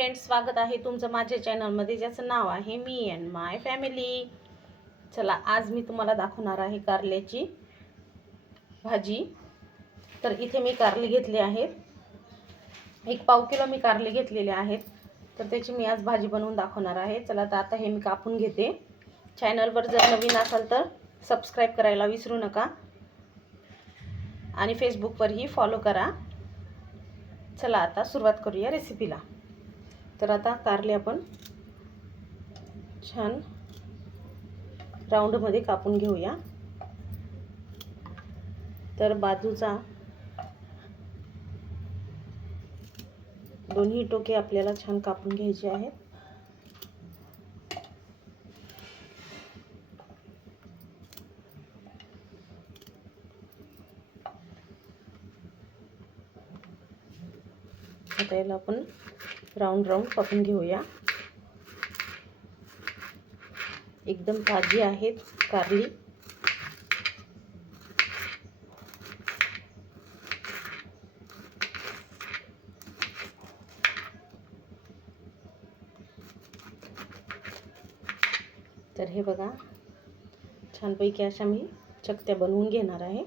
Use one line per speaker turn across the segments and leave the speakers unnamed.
Friends स्वागत आहे तुमचं माझ्या चॅनलमध्ये ज्याचं नाव आहे मी अँड माय फॅमिली चला आज मी तुम्हाला दाखवणार आहे कारल्याची भाजी. तर इथे मी कारले घेतले आहेत एक पाव किलो मी कारले घेतलेले आहेत तर त्याची मी आज भाजी बनवून दाखवणार आहे. चला तर आता हे मी कापून घेते. चॅनलवर जर नवीन असाल तर सबस्क्राईब करायला विसरू नका. आणि फेसबुकवरही फॉलो करा. चला आता सुरुवात करूया रेसिपीला तर आता कारले आपण छान राऊंडमध्ये कापून घेऊया. तर बाजूचा दोन्ही टोके आपल्याला छान कापून घ्यायचे आहेत. आता याला आपण राऊंड राऊंड कापून घेऊया. एकदम ताजी आहेत कारली. तर हे बघा छानपैकी अशा मी चकत्या बनवून घेणार आहे.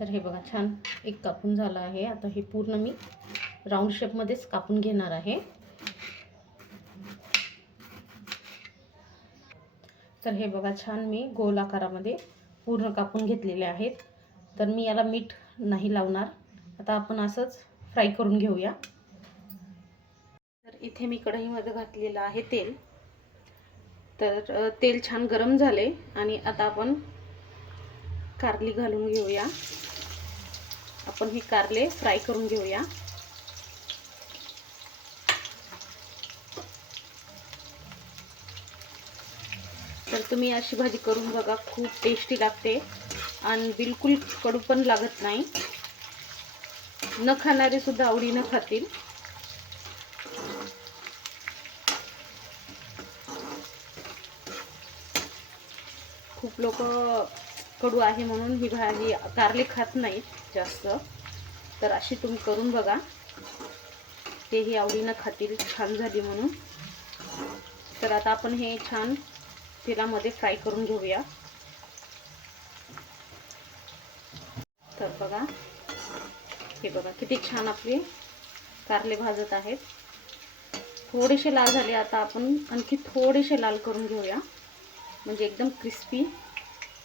तर हे बघा छान एक कापून झालं आहे. आता हे पूर्ण मी राऊंड शेपमध्येच कापून घेणार आहे. तर हे बघा छान मी गोल आकारामध्ये पूर्ण कापून घेतलेले आहेत. तर मी याला मीठ नाही लावणार. आता आपण असंच फ्राय करून घेऊया. तर इथे मी कढईमध्ये घातलेलं आहे तेल. तर तेल छान गरम झाले आणि आता आपण कारली घालून घेऊया. आपण ही कारले फ्राय करून घेऊया. तुम्ही अशी भाजी करून बघा खूप टेस्टी लागते. आणि बिलकुल कडू पण लागत नाही. न खाणारे सुद्धा आवडीनं खातील. खूप लोक कडू आहे म्हणून ही भाजी कारले खात नाहीत जास्त. तर अशी तुम्ही करून बघा. तेही आवडीनं खातील छान झाली म्हणून. तर आता आपण हे छान तेलामध्ये फ्राय करून घेऊया. तर बघा हे बघा किती छान आपले कारले भाजत आहेत. थोडेसे लाल झाले आता आपण आणखी थोडेसे लाल करून घेऊया. म्हणजे एकदम क्रिस्पी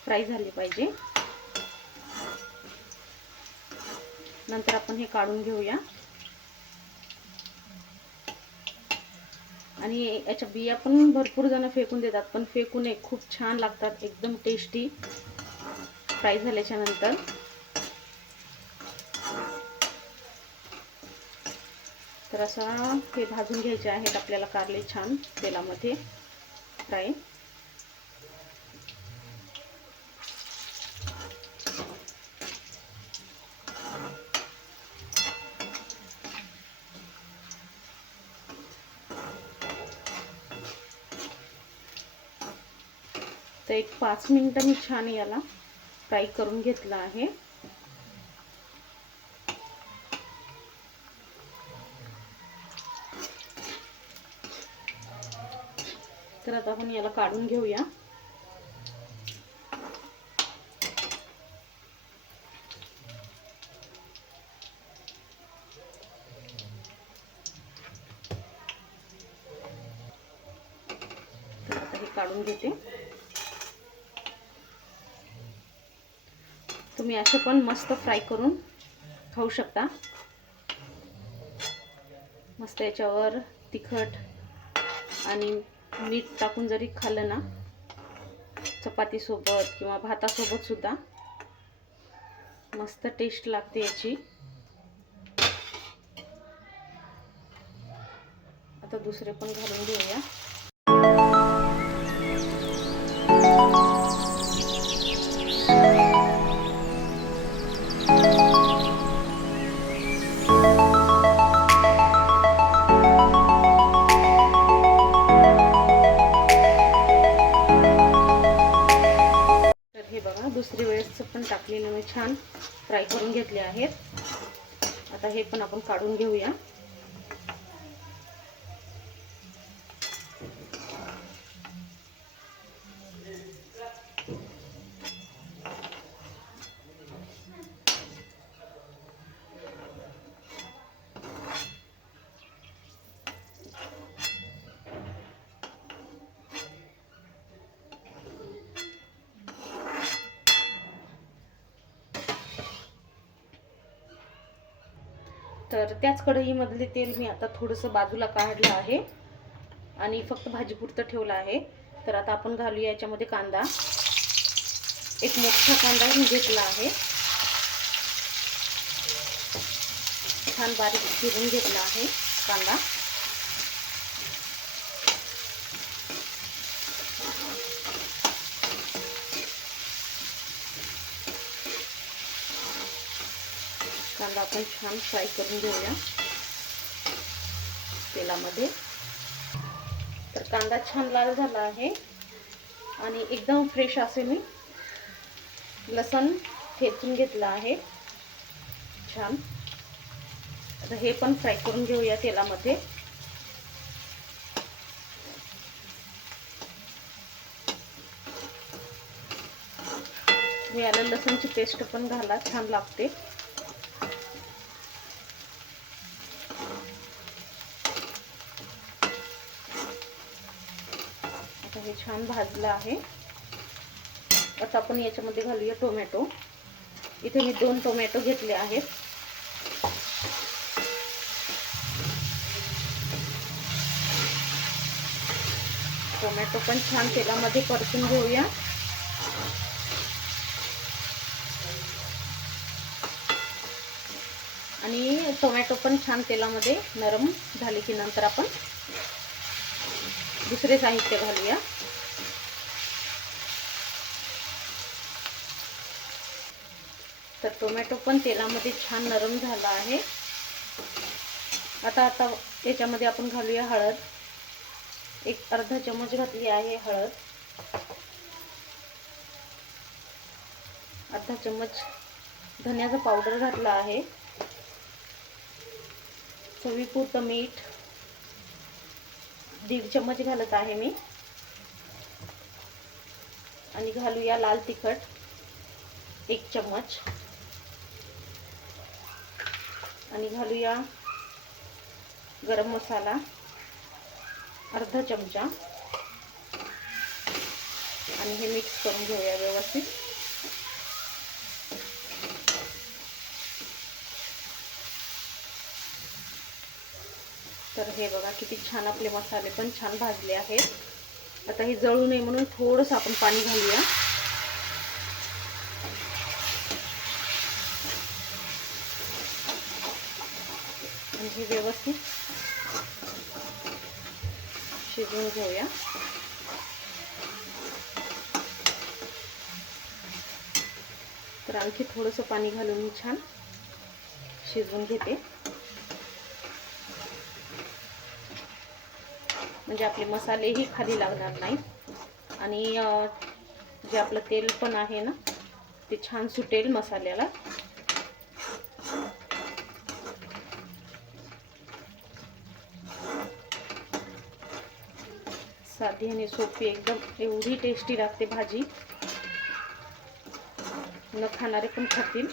फ्राय झाले पाहिजे. नंतर आपण हे काढून घेऊया. आणि याच्या बिया पण भरपूर जण फेकून देतात पण फेकू नये खूप छान लागतात एकदम टेस्टी फ्राय झाल्याच्यानंतर. तर असं हे भाजून घ्यायचे आहेत आपल्याला कारले छान तेलामध्ये. फ्राय तर एक पाच मिनटं मी छान याला फ्राय करून घेतलं आहे. तर आता आपण याला काढून घेऊया. काढून घेते. तुम्ही असं पण मस्त फ्राय करून खाऊ शकता. मस्त याच्यावर तिखट आणि मीठ टाकून जरी खाल्लं ना चपातीसोबत किंवा भातासोबत सुद्धा मस्त टेस्ट लागते याची. आता दुसरे पण घालून घेऊया. पण आपण काढून घेऊया. तर त्याच कढईमधले तेल मी आता थोडंसं बाजूला काढलं आहे. आणि फक्त भाजीपुरतं ठेवलं आहे. तर आता आपण घालूया याच्यामध्ये कांदा. एक मोठा कांदा मी घेतला आहे. छान बारीक चिरून घेतला आहे कांदा. कांदा आपण छान फ्राय करून घेऊया. तेलामध्ये. तर कांदा छान लाल झाला आहे. आणि एकदम फ्रेश असे मी लसण ठेचून घेतलं आहे. छान. आता हे पण फ्राय करून घेऊया तेलामध्ये. याला लसणची पेस्ट पण घाला छान लागते. छान भाजलं आहे. आता आपण याच्यामध्ये घालूया टोमॅटो. इथे मी दोन टोमॅटो घेतले आहेत. टोमॅटो पण छान तेलामध्ये परतून घेऊया. आणि टोमॅटो पण छान तेलामध्ये नरम झाले की नंतर आपण दुसरे साहित्य घालूया. तर टोमॅटो पण तेलामध्ये छान नरम झाला आहे. आता आता याच्यामध्ये आपण घालूया हळद. एक अर्धा चमच घातली आहे हळद. अर्धा चमच धन्याचा पावडर घातला आहे. चवीपुरतं मीठ. दीड चमच घालत आहे मी. आणि घालूया लाल तिखट. एक चमच आणि घालूया गरम मसाला अर्धा चमचा. आणि हे मिक्स करून घेऊया व्यवस्थित. तर हे बघा किती छान आपले मसाले पण छान भाजले आहेत. आता हे जळू नये म्हणून थोडंसं आपण पाणी घालूया. हे व्यवस्थित शिजवून घेऊया. तर आणखी थोडंसं पाणी घालून मी छान शिजवून घेते. म्हणजे आपले मसालेही खाली लागणार नाहीत आणि जे आपलं तेल पण आहे ना ते छान सुटेल मसाल्याला. साधी आणि सोपी एकदम एवढी टेस्टी लागते भाजी. न खाणारे पण खातील.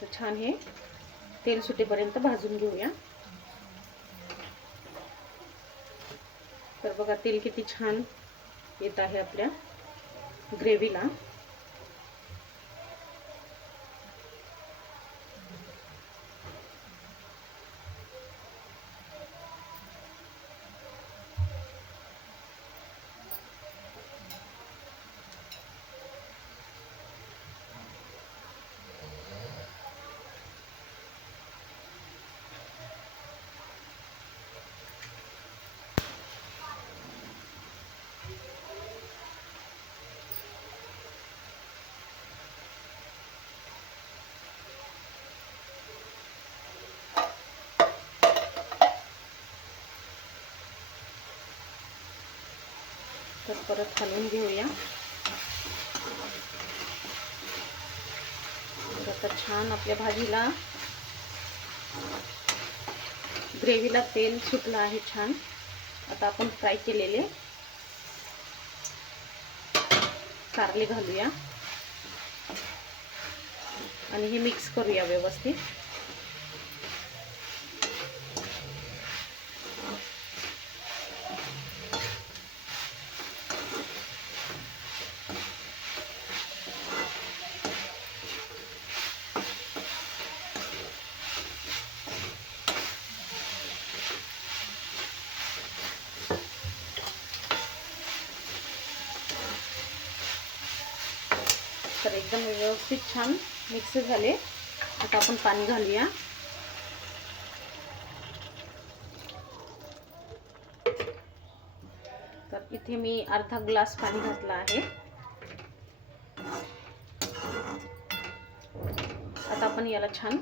तर छान हे तेल सुटेपर्यंत भाजून घेऊया. तर बघा तेल किती छान येत आहे आपल्या ग्रेव्हीला. तर परत हलवून घेऊया. तर आता छान आपल्या भाजीला ग्रेव्हीला तेल सुटलं आहे छान. आता आपण फ्राय केलेले कारले घालूया. आणि हे मिक्स करूया व्यवस्थित. तर एकदम व्यवस्थित छान मिक्स झाले. आता आपण पाणी घालूया. तर इथे मी अर्धा ग्लास पाणी घातलं आहे. आता आपण याला छान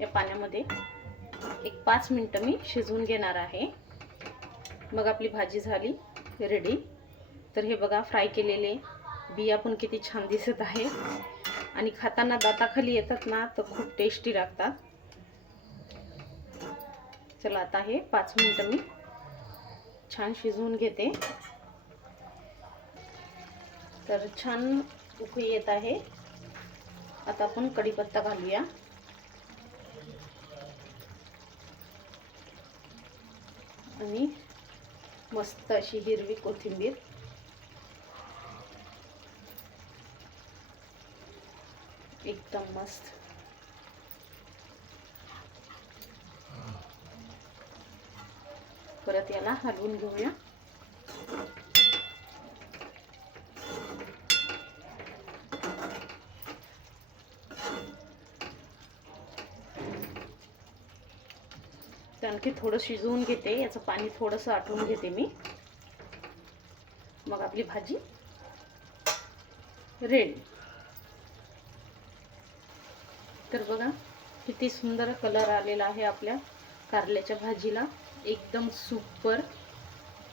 या पाण्यामध्ये एक पाच मिनटं मी शिजवून घेणार आहे. मग आपली भाजी झाली रेडी तर हे बघा फ्राय केलेले बिया पण किती छान दिसत आहे. आणि खाताना दाताखाली येतात ना तर खूप टेस्टी लागतात. चला आता हे पाच मिनटं मी छान शिजवून घेते. तर छान उकळी येत आहे. आता आपण कढीपत्ता घालूया. आणि मस्त अशी हिरवी कोथिंबीर. एकदम मस्त परत याला हलवून घेऊया. ते आणखी थोडं शिजवून घेते. याचं पाणी थोडंसं आटवून घेते मी. मग आपली भाजी रेडी तर बघा किती सुंदर कलर आलेला आहे आपल्या कारल्याच्या भाजीला. एकदम सुपर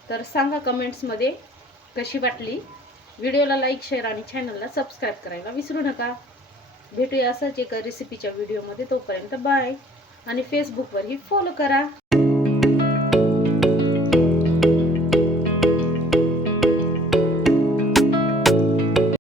तर सांगा कमेंट्समध्ये कशी वाटली? व्हिडिओला लाईक शेअर आणि चॅनलला सबस्क्राईब करायला विसरू नका. भेटूया असंच एका रेसिपीच्या व्हिडिओमध्ये तोपर्यंत बाय आणि फेसबुकवरही फॉलो करा.